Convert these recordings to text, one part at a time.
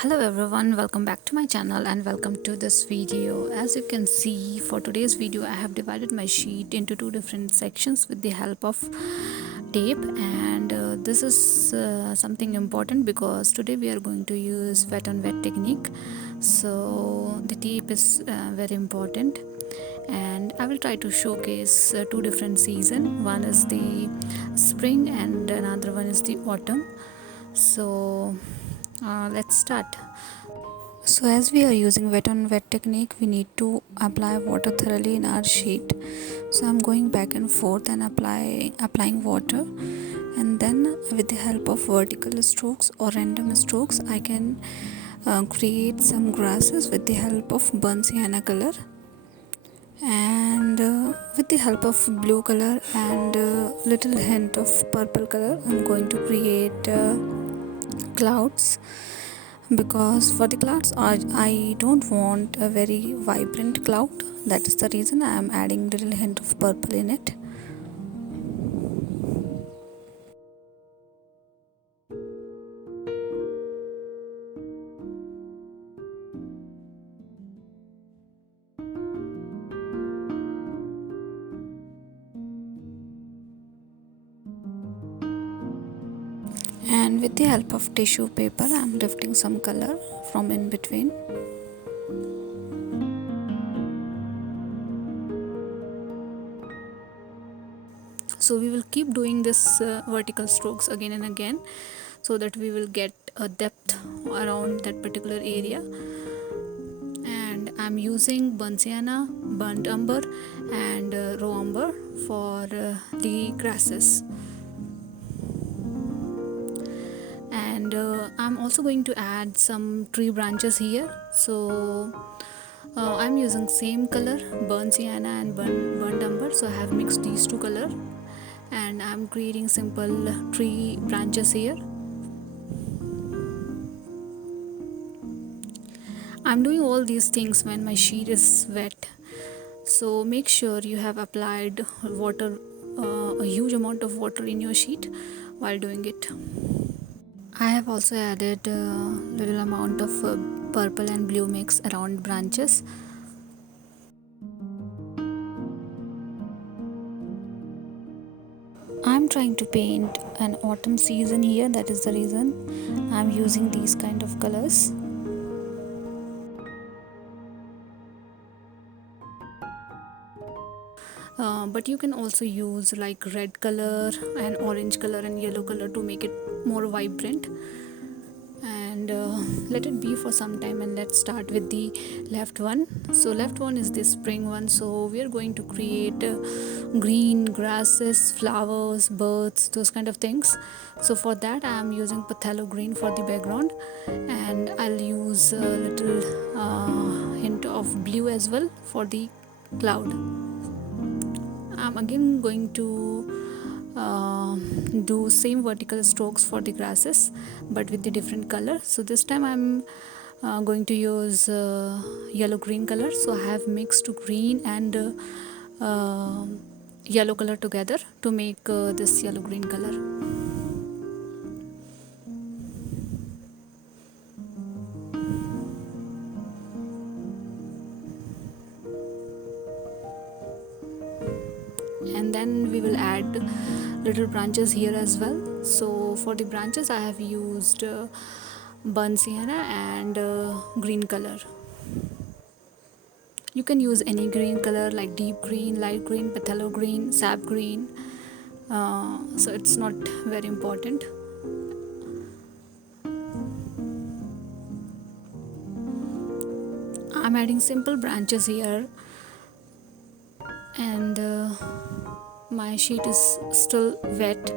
Hello everyone, welcome back to my channel and welcome to this video. As you can see, for today's video I have divided my sheet into two different sections with the help of tape, and this is something important because today we are going to use wet on wet technique. So the tape is very important, and I will try to showcase two different seasons. One is the spring and another one is the autumn. So let's start. So as we are using wet on wet technique, we need to apply water thoroughly in our sheet. So I'm going back and forth and applying water, and then with the help of vertical strokes or random strokes I can create some grasses with the help of burnt sienna color, and with the help of blue color and little hint of purple color I'm going to create clouds, because for the clouds I don't want a very vibrant cloud. That is the reason I am adding little hint of purple in it. And with the help of tissue paper I am lifting some color from in between. So we will keep doing this vertical strokes again and again, so that we will get a depth around that particular area. And I'm using burnt sienna, burnt umber and raw umber for the grasses. And I'm also going to add some tree branches here. So I'm using same color, burnt sienna and burnt umber. So I have mixed these two color, and I'm creating simple tree branches here. I'm doing all these things when my sheet is wet, so make sure you have applied water, a huge amount of water in your sheet while doing it. I have also added a little amount of purple and blue mix around branches. I'm trying to paint an autumn season here, that is the reason I'm using these kind of colors. But you can also use like red color and orange color and yellow color to make it more vibrant. And let it be for some time, and let's start with the left one. So left one is the spring one, so we are going to create green grasses, flowers, birds, those kind of things. So for that I am using phthalo green for the background, and I'll use a little hint of blue as well for the cloud. I'm again going to do same vertical strokes for the grasses, but with the different color. So this time I'm going to use yellow green color. So I have mixed green and yellow color together to make this yellow green color. And then we will add little branches here as well. So for the branches I have used burnt sienna and green color. You can use any green color like deep green, light green, phthalo green, sap green, so it's not very important. I'm adding simple branches here, and my sheet is still wet.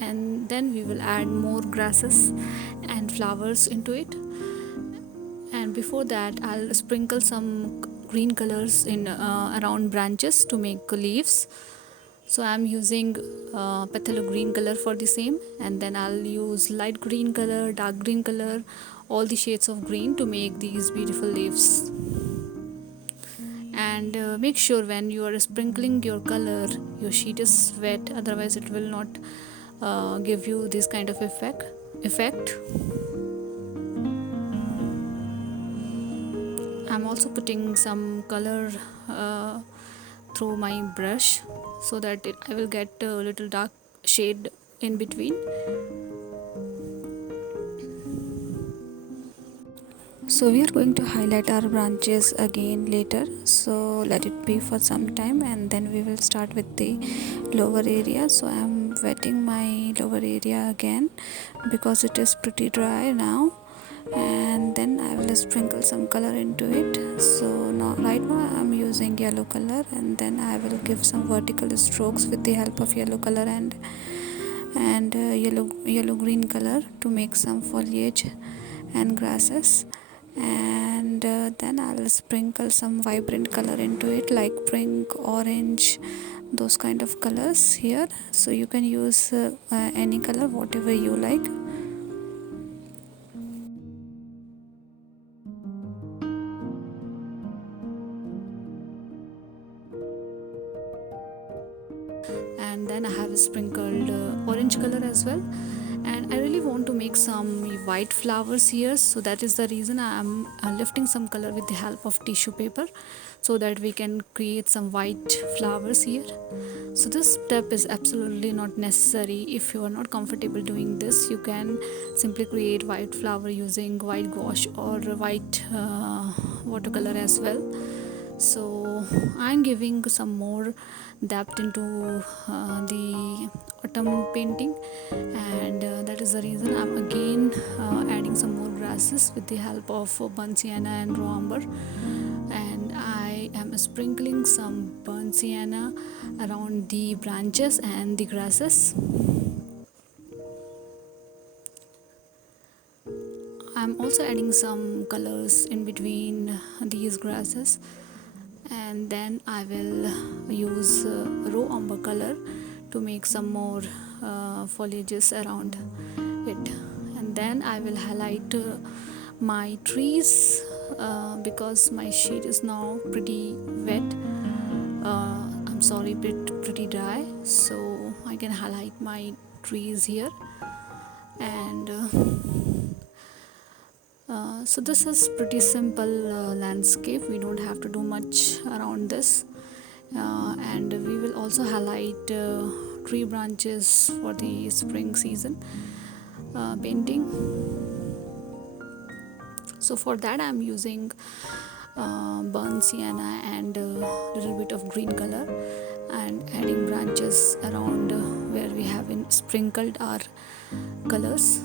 And then we will add more grasses and flowers into it. And before that I'll sprinkle some green colors in around branches to make leaves. So I'm using phthalo green color for the same, and then I'll use light green color, dark green color, all the shades of green to make these beautiful leaves. And make sure when you are sprinkling your color your sheet is wet, otherwise it will not give you this kind of effect. I'm also putting some color through my brush so that I will get a little dark shade in between. So we are going to highlight our branches again later, so let it be for some time, and then we will start with the lower area. So I am wetting my lower area again because it is pretty dry now, and then I will sprinkle some color into it. So now right now I am using yellow color, and then I will give some vertical strokes with the help of yellow color and yellow green color to make some foliage and grasses. And then I will sprinkle some vibrant color into it, like pink, orange, those kind of colors here. So you can use any color whatever you like. And then I have sprinkled orange color as well, and I really want to make some white flowers here, so that is the reason I am lifting some color with the help of tissue paper so that we can create some white flowers here. So this step is absolutely not necessary. If you are not comfortable doing this, you can simply create white flower using white gouache or white watercolor as well. So I'm giving some more depth into the autumn painting, and that is the reason I'm again adding some more grasses with the help of burnt sienna and raw umber. And I am sprinkling some burnt sienna around the branches and the grasses. I'm also adding some colors in between these grasses, and then I will use raw umber color to make some more foliages around it. And then I will highlight my trees because my sheet is now pretty wet. I'm sorry, pretty dry, so I can highlight my trees here. And so this is pretty simple landscape. We don't have to do much around this, and we will also highlight tree branches for the spring season painting. So for that I'm using burnt sienna and a little bit of green color, and adding branches around where we have sprinkled our colors.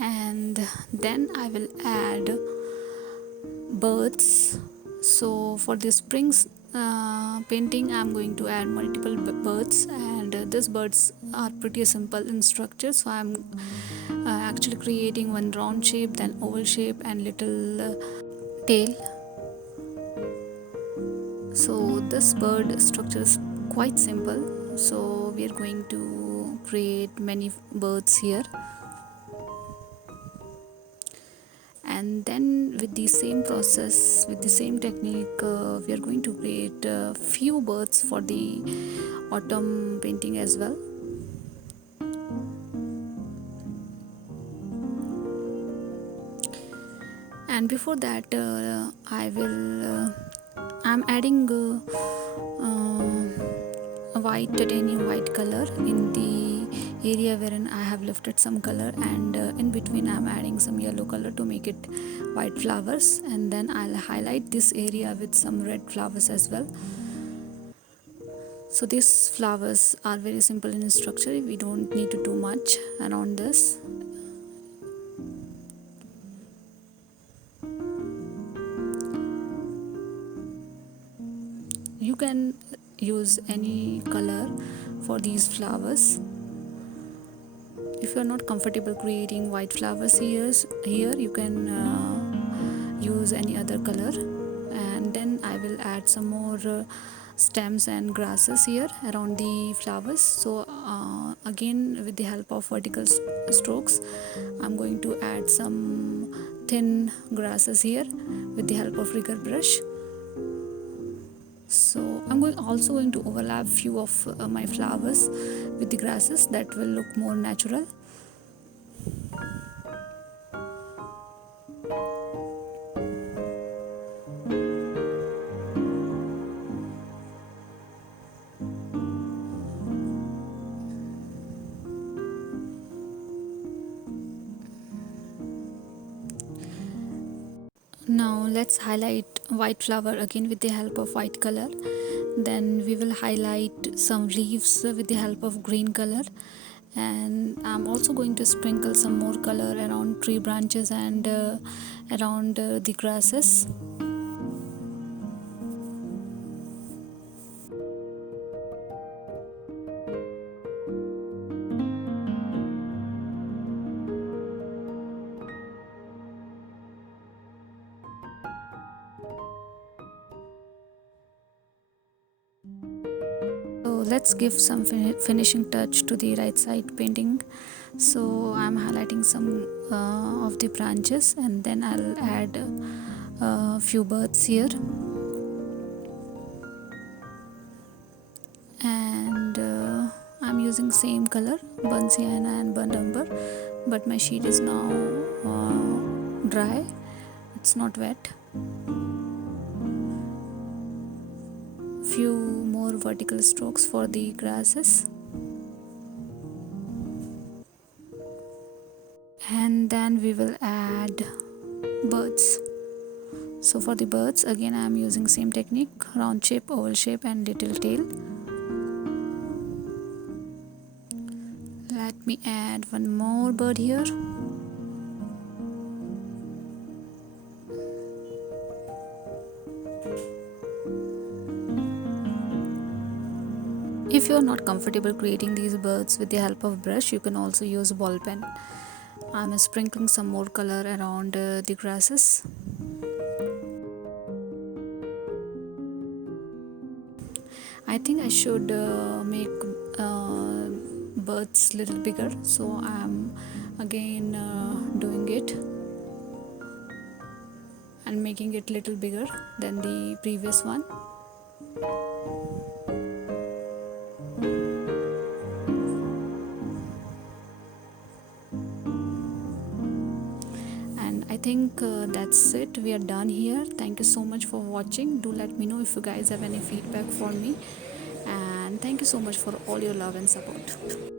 And then I will add birds. So for the springs painting I'm going to add multiple birds, and these birds are pretty simple in structure. So I'm actually creating one round shape, then oval shape, and little tail. So this bird structure is quite simple, so we are going to create many birds here. And then with the same process, with the same technique, we are going to create a few birds for the autumn painting as well. And before that I'm adding a white titanium white color in the area wherein I have lifted some color, and in between I'm adding some yellow color to make it white flowers, and then I'll highlight this area with some red flowers as well. So these flowers are very simple in structure. We don't need to do much around this. You can use any color for these flowers. If you are not comfortable creating white flowers here you can use any other color. And then I will add some more stems and grasses here around the flowers. So again, with the help of vertical strokes, I'm going to add some thin grasses here with the help of rigger brush. So I'm also going to overlap few of my flowers with the grasses. That will look more natural. Now let's highlight white flower again with the help of white color. Then we will highlight some leaves with the help of green color, and I'm also going to sprinkle some more color around tree branches and around the grasses. So let's give some finishing touch to the right side painting. So I'm highlighting some of the branches, and then I'll add a few birds here, and I'm using same color, burnt sienna and burnt umber, but my sheet is now dry, it's not wet. Few more vertical strokes for the grasses, and then we will add birds. So for the birds, again I am using same technique, round shape, oval shape and little tail. Let me add one more bird here. If you are not comfortable creating these birds with the help of brush, you can also use ball pen. I'm sprinkling some more color around the grasses. I think I should make birds little bigger, so I'm again doing it and making it little bigger than the previous one. I think that's it. We are done here. Thank you so much for watching. Do let me know if you guys have any feedback for me, and thank you so much for all your love and support.